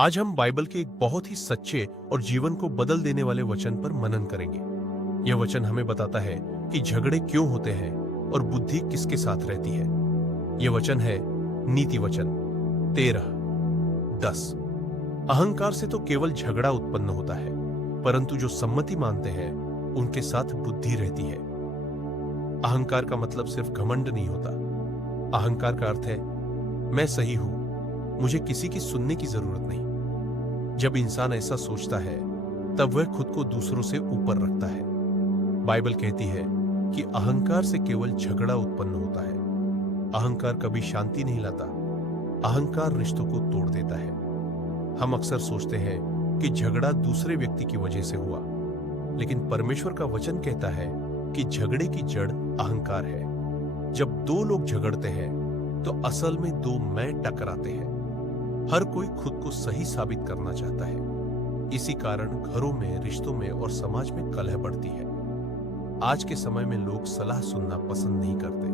आज हम बाइबल के एक बहुत ही सच्चे और जीवन को बदल देने वाले वचन पर मनन करेंगे। यह वचन हमें बताता है कि झगड़े क्यों होते हैं और बुद्धि किसके साथ रहती है। यह वचन है नीति वचन 13:10। अहंकार से तो केवल झगड़ा उत्पन्न होता है, परंतु जो सम्मति मानते हैं उनके साथ बुद्धि रहती है। अहंकार का मतलब सिर्फ घमंड नहीं होता। अहंकार का अर्थ है मैं सही हूं, मुझे किसी की सुनने की जरूरत नहीं। जब इंसान ऐसा सोचता है तब वह खुद को दूसरों से ऊपर रखता है। बाइबल कहती है कि अहंकार से केवल झगड़ा उत्पन्न होता है। अहंकार कभी शांति नहीं लाता। अहंकार रिश्तों को तोड़ देता है। हम अक्सर सोचते हैं कि झगड़ा दूसरे व्यक्ति की वजह से हुआ, लेकिन परमेश्वर का वचन कहता है कि झगड़े की जड़ अहंकार है। जब दो लोग झगड़ते हैं तो असल में दो मैं टकराते हैं। हर कोई खुद को सही साबित करना चाहता है। इसी कारण घरों में, रिश्तों में और समाज में कलह बढ़ती है। आज के समय में लोग सलाह सुनना पसंद नहीं करते।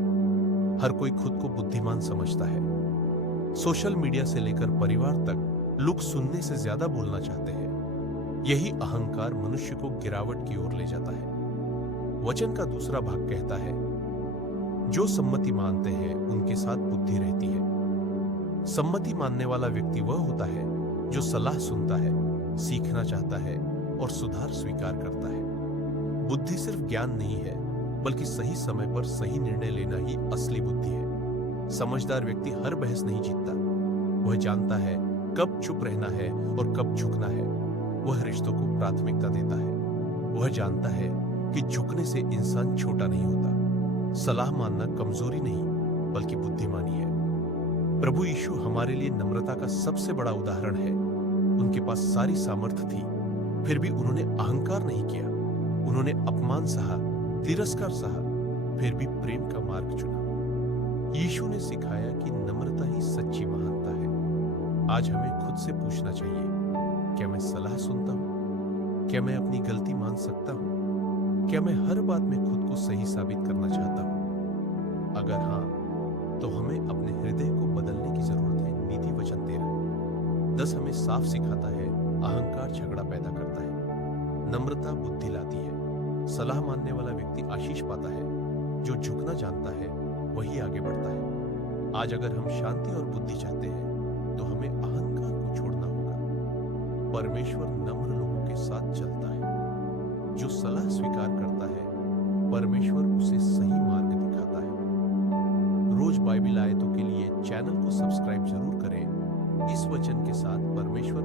हर कोई खुद को बुद्धिमान समझता है। सोशल मीडिया से लेकर परिवार तक लोग सुनने से ज्यादा बोलना चाहते हैं। यही अहंकार मनुष्य को गिरावट की ओर ले जाता है। वचन का दूसरा भाग कहता है जो सम्मति मानते हैं उनके साथ बुद्धि रहती है। सम्मति मानने वाला व्यक्ति वह होता है जो सलाह सुनता है, सीखना चाहता है और सुधार स्वीकार करता है। बुद्धि सिर्फ ज्ञान नहीं है, बल्कि सही समय पर सही निर्णय लेना ही असली बुद्धि है। समझदार व्यक्ति हर बहस नहीं जीतता। वह जानता है कब चुप रहना है और कब झुकना है। वह रिश्तों को प्राथमिकता देता है। वह जानता है कि झुकने से इंसान छोटा नहीं होता। सलाह मानना कमजोरी नहीं, बल्कि बुद्धिमानी है। प्रभु यीशु हमारे लिए नम्रता का सबसे बड़ा उदाहरण है। उनके पास सारी सामर्थ्य थी, फिर भी उन्होंने अहंकार नहीं किया। उन्होंने अपमान सहा, तिरस्कार सहा, फिर भी प्रेम का मार्ग चुना। यीशु ने सिखाया कि नम्रता ही सच्ची महानता है। आज हमें खुद से पूछना चाहिए, क्या मैं सलाह सुनता हूं? क्या मैं अपनी गलती मान सकता हूं? क्या मैं हर बात में खुद को सही साबित करना चाहता हूं? अगर हां, तो हमें अपने हृदय को बदलने की जरूरत है। नीति वचन 13:10 हमें साफ सिखाता है अहंकार झगड़ा पैदा करता है, नम्रता बुद्धि लाती है। सलाह मानने वाला व्यक्ति आशीष पाता है। जो झुकना जानता है वही आगे बढ़ता है। आज अगर हम शांति और बुद्धि चाहते हैं तो हमें अहंकार को छोड़ना होगा। परमेश्वर नम्र लोगों के साथ चलता है। जो सलाह स्वीकार करता है, परमेश्वर उसे सही मार्ग दिखाता है। रोज बाइबल आयतों के लिए चैनल को सब्सक्राइब जरूर करें। इस वचन के साथ परमेश्वर